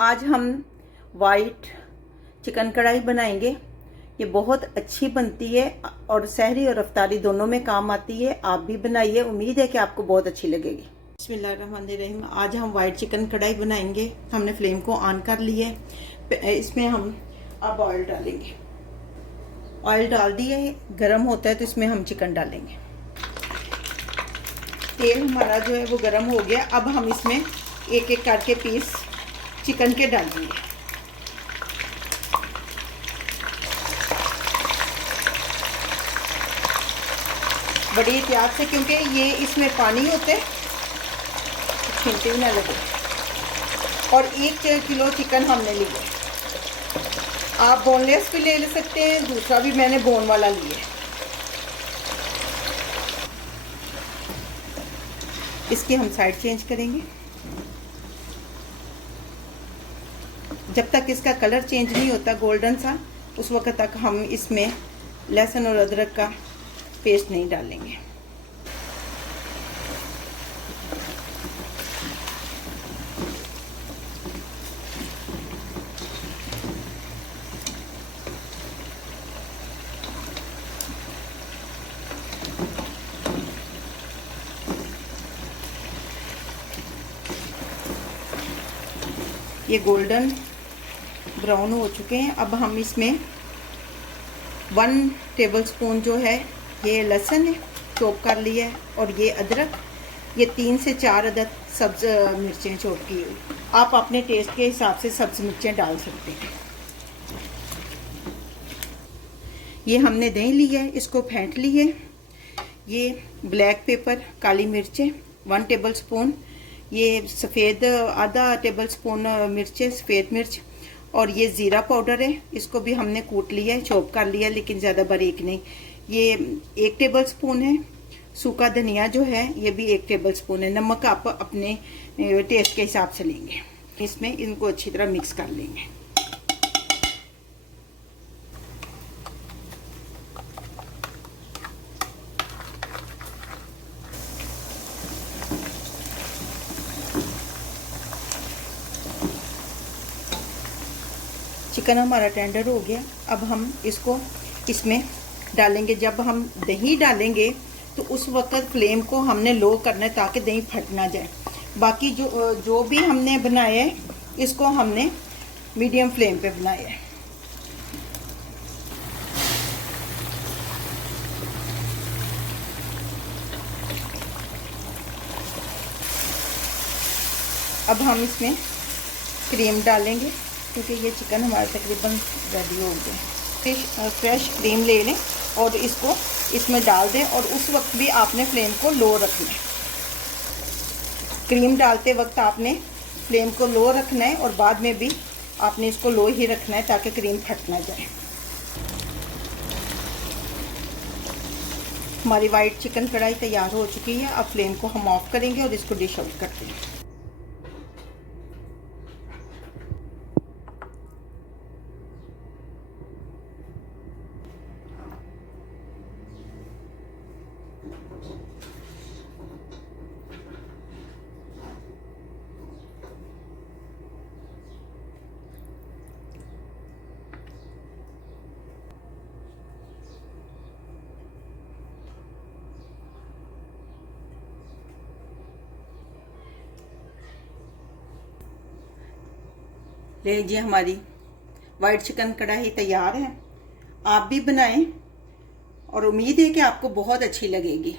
आज हम white chicken कढ़ाई बनाएंगे। ये बहुत अच्छी बनती है और सहरी और अफ्तारी दोनों में काम आती है। आप भी बनाइए, उम्मीद है कि आपको बहुत अच्छी लगेगी। बिस्मिल्लाहिर्रहमानिर्रहीम। आज हम वाइट चिकन कढ़ाई बनाएंगे। हमने फ्लेम को ऑन कर लिया है। इसमें हम अब ऑयल डालेंगे। ऑयल डाल दिए, गरम होता है तो इसमें हम चिकन डालेंगे। तेल हमारा जो है वो गरम हो गया। अब हम इसमें एक एक करके पीस चिकन के डालेंगे। बड़ी एहतियात से, क्योंकि ये इसमें पानी होते हैं, छींटे भी ना लगे। और 1 किलो चिकन हमने लिया। आप बोनलेस भी ले सकते हैं, दूसरा भी मैंने बोन वाला लिया है। इसकी हम साइड चेंज करेंगे। जब तक इसका कलर चेंज नहीं होता गोल्डन सा, उस वक्त तक हम इसमें लहसुन और अदरक का पेस्ट नहीं डालेंगे। ये गोल्डन ब्राउन हो चुके हैं। अब हम इसमें 1 टेबलस्पून जो है ये लहसुन है, चॉप कर लिया है, और ये अदरक, ये 3 से 4 अदद सब्ज मिर्चें चॉप की हुई। आप अपने टेस्ट के हिसाब से सब्ज मिर्चें डाल सकते हैं। ये हमने दही लिया है, इसको फेंट लिए। ये ब्लैक पेपर, काली मिर्चें 1 टेबलस्पून, ये सफ़ेद आधा टेबलस्पून मिर्चें, सफ़ेद मिर्च, और ये ज़ीरा पाउडर है। इसको भी हमने कूट लिया है, चॉप कर लिया, लेकिन ज़्यादा बारीक नहीं। ये 1 टेबलस्पून है। सूखा धनिया जो है ये भी 1 टेबलस्पून है। नमक आप अपने टेस्ट के हिसाब से लेंगे। इसमें इनको अच्छी तरह मिक्स कर लेंगे। चिकन हमारा टेंडर हो गया। अब हम इसको इसमें डालेंगे। जब हम दही डालेंगे तो उस वक्त फ्लेम को हमने लो करना है ताकि दही फट ना जाए। बाकी जो भी हमने बनाया है इसको हमने मीडियम फ्लेम पे बनाया है। अब हम इसमें क्रीम डालेंगे, क्योंकि ये चिकन हमारा तकरीबन रेडी हो गया। फ्रेश क्रीम ले लें और इसको इसमें डाल दें, और उस वक्त भी आपने फ्लेम को लो रखना है। क्रीम डालते वक्त आपने फ्लेम को लो रखना है, और बाद में भी आपने इसको लो ही रखना है ताकि क्रीम फट ना जाए। हमारी वाइट चिकन कढ़ाई तैयार हो चुकी है। अब फ्लेम को हम ऑफ करेंगे और इसको डिश आउट करते हैं। ले लीजिए, हमारी वाइट चिकन कढ़ाई तैयार है। आप भी बनाएं और उम्मीद है कि आपको बहुत अच्छी लगेगी।